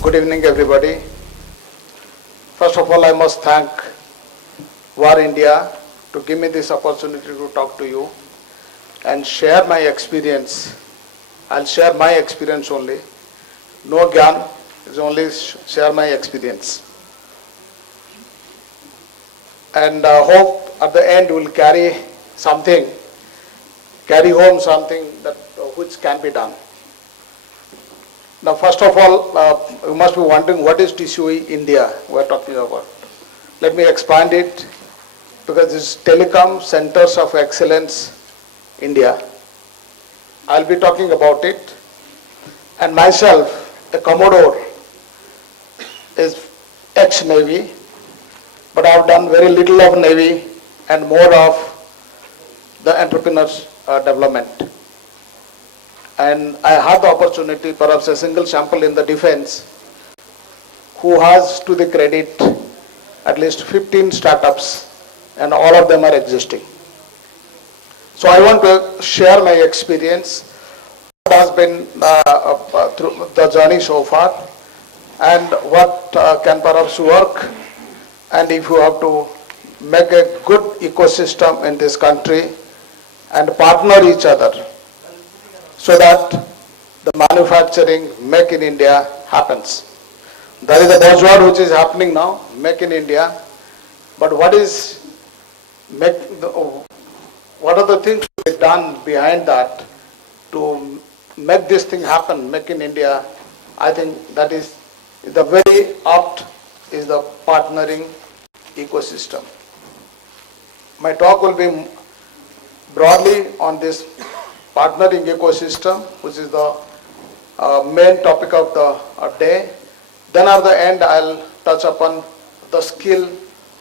Good evening, everybody. First of all, I must thank War India to give me this opportunity to talk to you and share my experience. I'll share my experience only. No gyan, it's only share my experience. And hope at the end we'll carry home something that which can be done. Now, first of all, you must be wondering what is TCOE India we're talking about. Let me expand it because this is Telecom Centers of Excellence India. I'll be talking about it. And myself, a Commodore, is ex-Navy, but I've done very little of Navy and more of the entrepreneurs development. And I had the opportunity, perhaps a single sample in the defense, who has to the credit at least 15 startups, and all of them are existing. So I want to share my experience, what has been through the journey so far, and what can perhaps work, and if you have to make a good ecosystem in this country and partner each other, so that the manufacturing Make in India happens. That is the buzzword which is happening now, Make in India. But what are the things to be done behind that to make this thing happen, Make in India? I think that is the very apt is the partnering ecosystem. My talk will be broadly on this partnering ecosystem, which is the main topic of the day. Then at the end, I'll touch upon the skill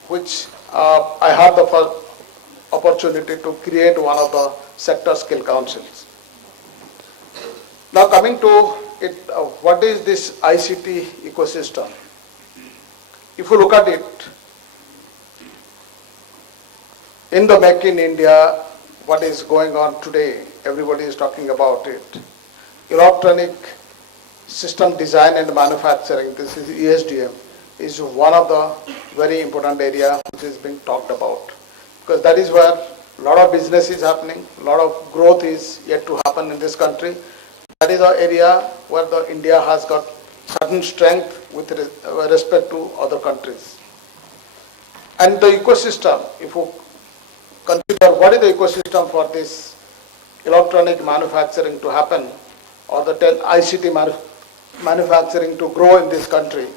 which I had the first opportunity to create one of the sector skill councils. Now coming to it, what is this ICT ecosystem? If you look at it, in the Make in India, what is going on today, everybody is talking about it. Electronic system design and manufacturing, this is ESDM, is one of the very important area which is being talked about. Because that is where a lot of business is happening, a lot of growth is yet to happen in this country. That is the area where the India has got certain strength with respect to other countries. And the ecosystem, if you consider what is the ecosystem for this electronic manufacturing to happen, or the ICT manufacturing to grow in this country,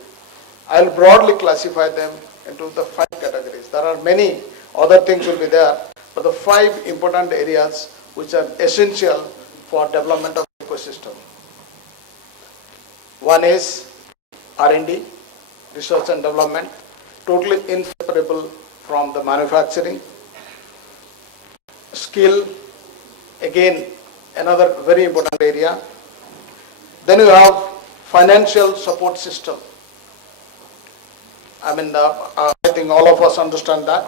I'll broadly classify them into the 5 categories. There are many other things will be there, but the 5 important areas which are essential for development of the ecosystem. One is R&D, research and development, totally inseparable from the manufacturing. Skill, again, another very important area. Then you have financial support system. I think all of us understand that.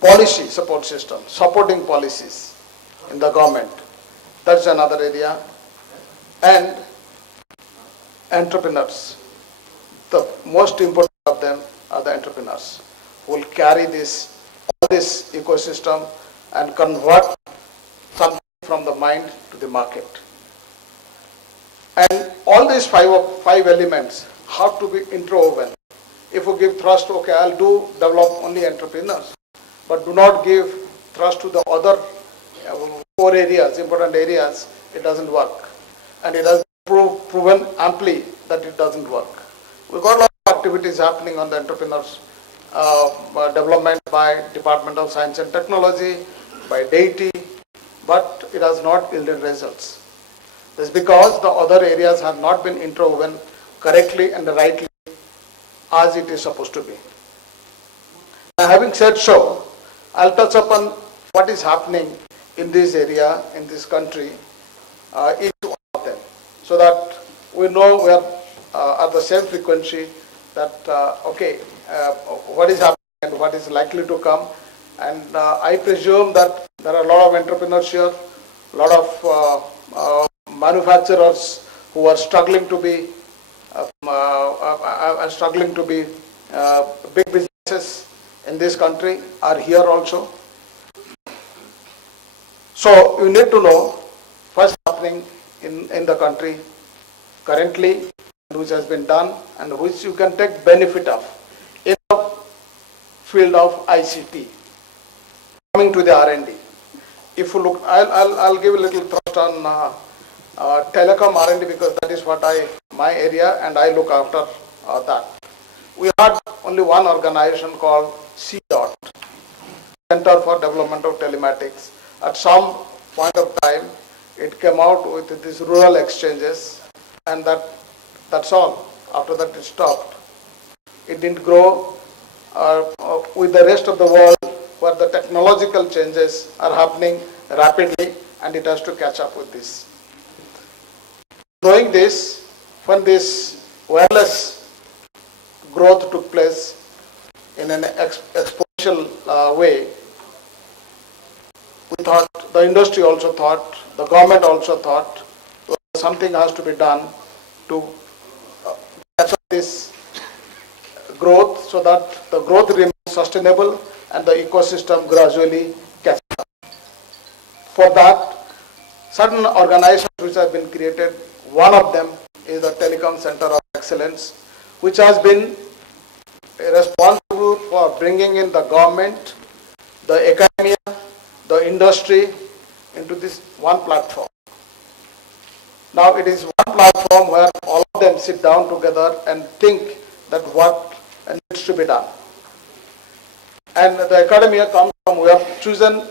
Policy support system, supporting policies in the government. That's another area. And entrepreneurs. The most important of them are the entrepreneurs who will carry all this ecosystem and convert something from the mind to the market. And all these five elements have to be interwoven. If you give thrust, okay, I'll develop only entrepreneurs, but do not give thrust to the other 4 areas, important areas, it doesn't work. And it has proven amply that it doesn't work. We've got a lot of activities happening on the entrepreneurs development by Department of Science and Technology, by DAITY, but it has not yielded results. This is because the other areas have not been interwoven correctly and rightly as it is supposed to be. Now, having said so, I'll touch upon what is happening in this area, in this country, each one of them, so that we know we are at the same frequency that, what is happening and what is likely to come. And I presume that there are a lot of entrepreneurs here, a lot of manufacturers who are struggling to be are struggling to be big businesses in this country are here also. So you need to know what's happening in the country currently, which has been done and which you can take benefit of in the field of ICT. Coming to the R&D, if you look, I'll give a little thrust on telecom R&D because that is what my area and I look after that. We had only one organization called CDOT, Center for Development of Telematics. At some point of time, it came out with these rural exchanges, and that's all. After that, it stopped. It didn't grow with the rest of the world, where the technological changes are happening rapidly, and it has to catch up with this. Knowing this, when this wireless growth took place in an exponential way, we thought, the industry also thought, the government also thought, something has to be done to catch up this growth so that the growth remains sustainable and the ecosystem gradually catches up. For that, certain organizations which have been created, one of them is the Telecom Center of Excellence, which has been responsible for bringing in the government, the academia, the industry into this one platform. Now it is one platform where all of them sit down together and think that what needs to be done. And the academia comes from, we have chosen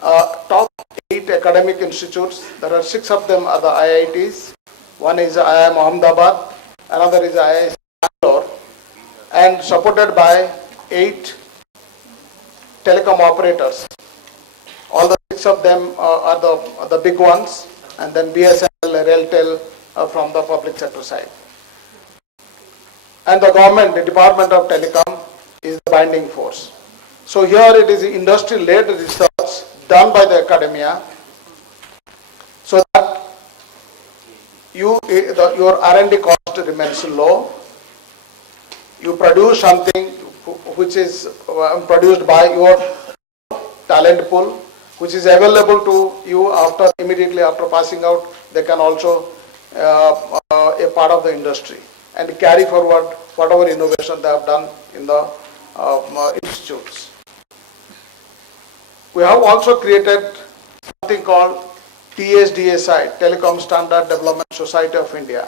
top 8 academic institutes. There are 6 of them are the IITs. One is IIM Ahmedabad, another is IIM Bangalore, and supported by 8 telecom operators. All the 6 of them are the big ones, and then BSNL, RailTel from the public sector side. And the government, the Department of Telecom, is the binding force. So here it is industry-led research done by the academia, so that your R&D cost remains low. You produce something which is produced by your talent pool, which is available to you immediately after passing out. They can also a part of the industry and carry forward whatever innovation they have done in the institutes. We have also created something called TSDSI, Telecom Standard Development Society of India.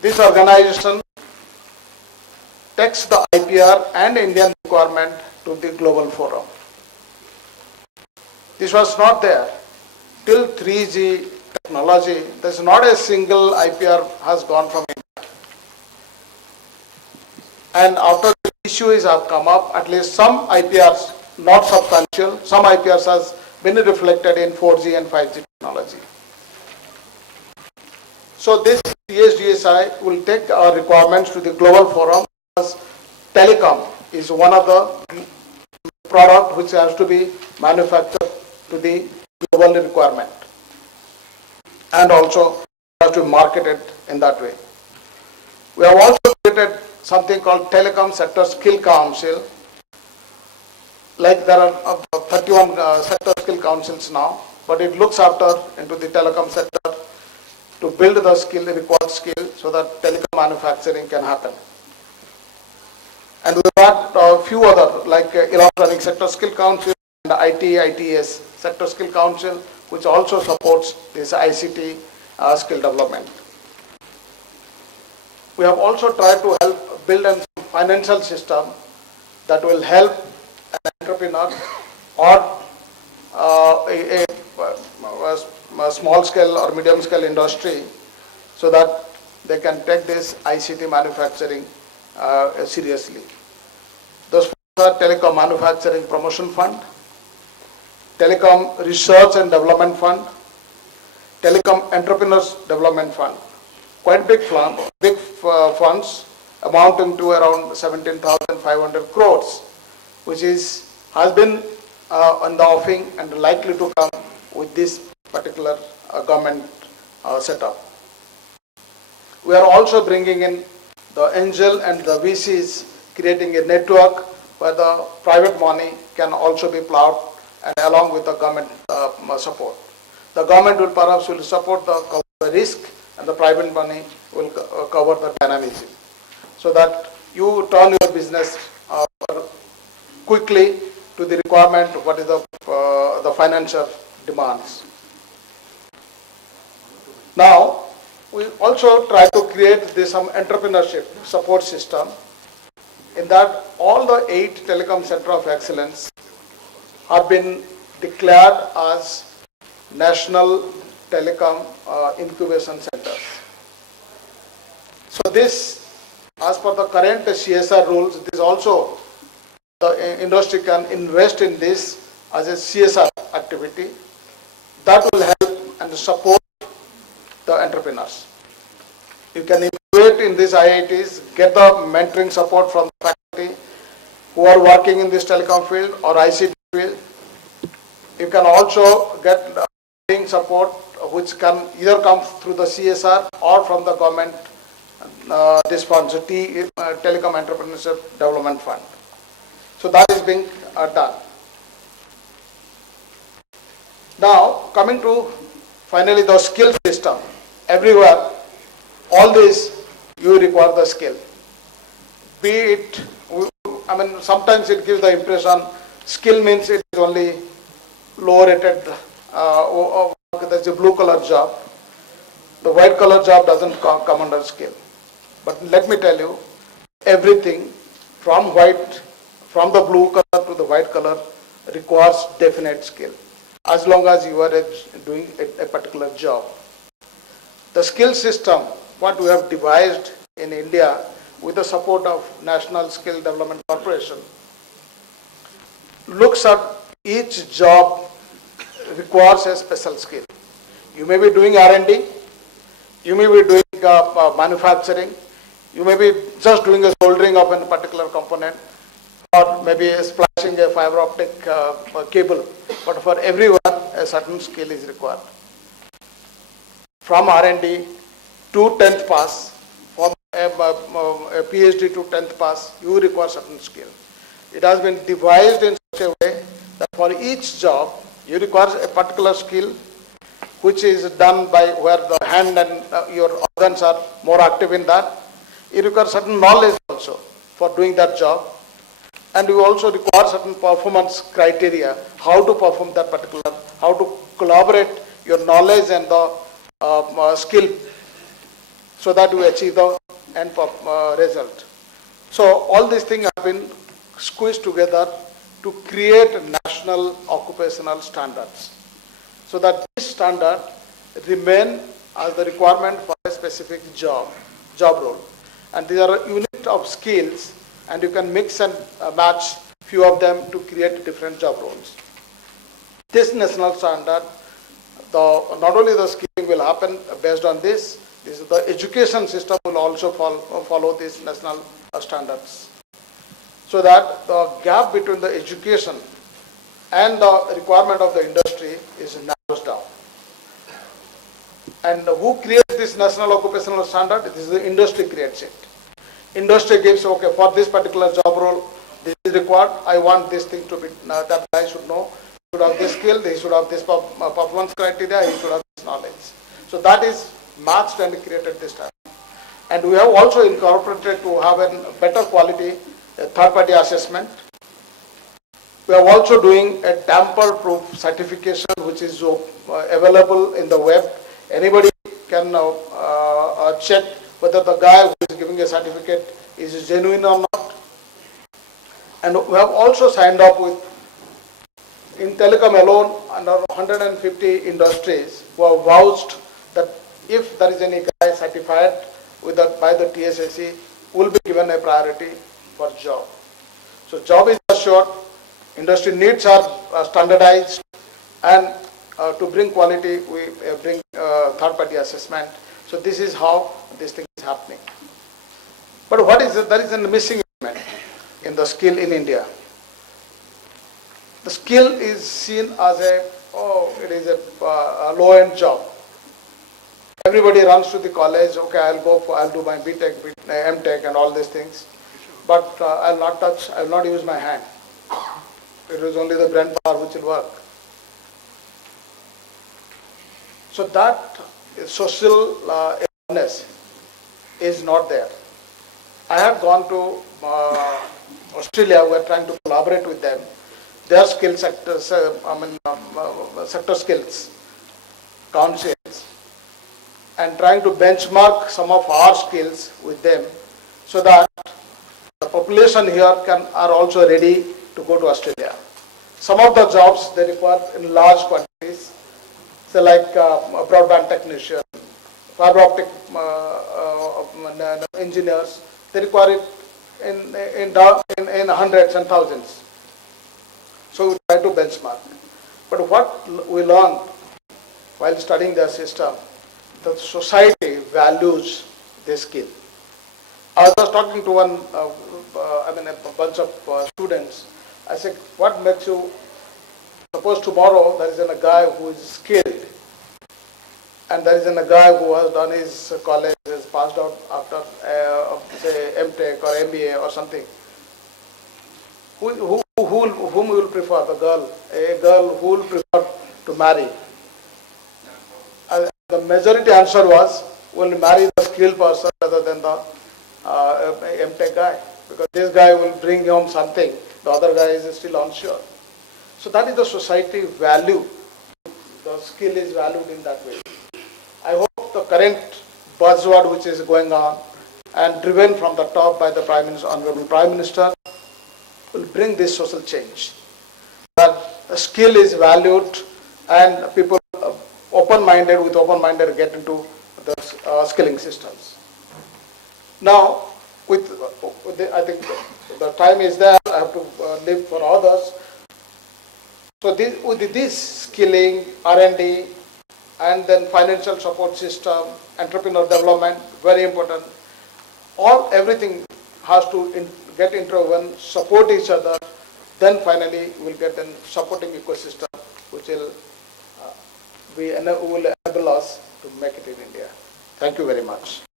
This organization takes the IPR and Indian requirement to the global forum. This was not there. Till 3G technology, there is not a single IPR has gone from India. And after the issues have come up, at least some IPRs, not substantial, some IPRs has been reflected in 4G and 5G technology. So this TSDSI will take our requirements to the global forum, because telecom is one of the product which has to be manufactured to the global requirement, and also has to be marketed in that way. We have also created something called Telecom Sector Skill Council. Like there are 31 sector skill councils now, but it looks after into the telecom sector to build the skill, the required skill, so that telecom manufacturing can happen. And we have a few other, like Electronic Sector Skill Council and ITS Sector Skill Council, which also supports this ICT skill development. We have also tried to help build a financial system that will help an entrepreneur or a small scale or medium scale industry, so that they can take this ICT manufacturing seriously. Those are Telecom Manufacturing Promotion Fund, Telecom Research and Development Fund, Telecom Entrepreneurs Development Fund. Quite big funds amounting to around 17,500 crores, which has been on the offing and likely to come with this particular government setup. We are also bringing in the angel and the VCs, creating a network where the private money can also be plowed and along with the government support. The government will perhaps support the risk and the private money will cover the dynamism, so that you turn your business quickly to the requirement, what is the financial demands. Now, we also try to create some entrepreneurship support system, in that all the 8 telecom center of excellence have been declared as national telecom incubation centers. So this, as per the current CSR rules, this also the industry can invest in this as a CSR activity that will help and support the entrepreneurs. You can evaluate in these IITs, get the mentoring support from the faculty who are working in this telecom field or ICT field. You can also get training support which can either come through the CSR or from the government this fund, so Telecom Entrepreneurship Development Fund. So that is being done. Now, coming to finally the skill system. Everywhere, all this, you require the skill. Be it, I mean, sometimes it gives the impression skill means it is only low rated, there's a blue collar job. The white collar job doesn't come under skill. But let me tell you, everything from the blue color to the white color requires definite skill, as long as you are doing a particular job. The skill system, what we have devised in India with the support of National Skill Development Corporation, looks at each job requires a special skill. You may be doing R&D, you may be doing manufacturing, you may be just doing a soldering of a particular component, or maybe splashing a fiber optic cable, but for everyone a certain skill is required. From R&D to 10th pass, from a PhD to 10th pass, you require certain skill. It has been devised in such a way that for each job, you require a particular skill which is done by where the hand and your organs are more active in that. You require certain knowledge also for doing that job. And you also require certain performance criteria, how to perform that particular, how to collaborate your knowledge and the skill so that you achieve the end result. So all these things have been squeezed together to create national occupational standards, so that this standard remain as the requirement for a specific job role. And these are a unit of skills, and you can mix and match few of them to create different job roles. This national standard, not only the skilling will happen based on this, the education system will also follow these national standards, so that the gap between the education and the requirement of the industry is narrows down. And who creates this national occupational standard? This is the industry creates it. Industry gives, okay, for this particular job role, this is required. I want this thing to be, that guy should know, he should have this skill, he should have this performance criteria, he should have this knowledge. So that is matched and created this time. And we have also incorporated to have a better quality third-party assessment. We are also doing a tamper-proof certification which is available in the web. Anybody can check whether the guy who is giving a certificate is genuine or not. And we have also signed up with, in telecom alone, under 150 industries who have vouched that if there is any guy certified by the TSSC, will be given a priority for job. So job is assured, industry needs are standardized, and to bring quality, we bring third-party assessment. So this is how this thing is happening. But what is it? There is a missing element in the skill in India. The skill is seen as it is a low-end job. Everybody runs to the college. Okay, I'll do my BTech, MTech, and all these things. But I'll not touch. I'll not use my hand. It is only the brain power which will work. So that social awareness is not there. I have gone to Australia. We are trying to collaborate with them. Their skill sectors, sector skills, councils, and trying to benchmark some of our skills with them, so that the population here are also ready to go to Australia. Some of the jobs they require in large quantities, say like broadband technician, fiber optic engineers. They require it in hundreds and thousands. So we try to benchmark. But what we learned while studying the system, the society values this skill. I was talking to a bunch of students. I said, what makes you, suppose tomorrow there is a guy who is skilled, and there is a guy who has done his college, has passed out after, say, MTech or MBA or something. Whom you will prefer, the girl? A girl who will prefer to marry? The majority answer was, we'll marry the skilled person rather than the MTech guy, because this guy will bring home something, the other guy is still unsure. So that is the society value. The skill is valued in that way. I hope the current buzzword which is going on and driven from the top by the Prime Minister, Honorable Prime Minister, will bring this social change. That the skill is valued and people with open-minded get into the skilling systems. Now, I think the time is there, I have to leave for others. So with this skilling, R&D, and then financial support system, entrepreneur development, very important. Everything has to get interwoven, support each other, then finally we'll get a supporting ecosystem which will enable us to make it in India. Thank you very much.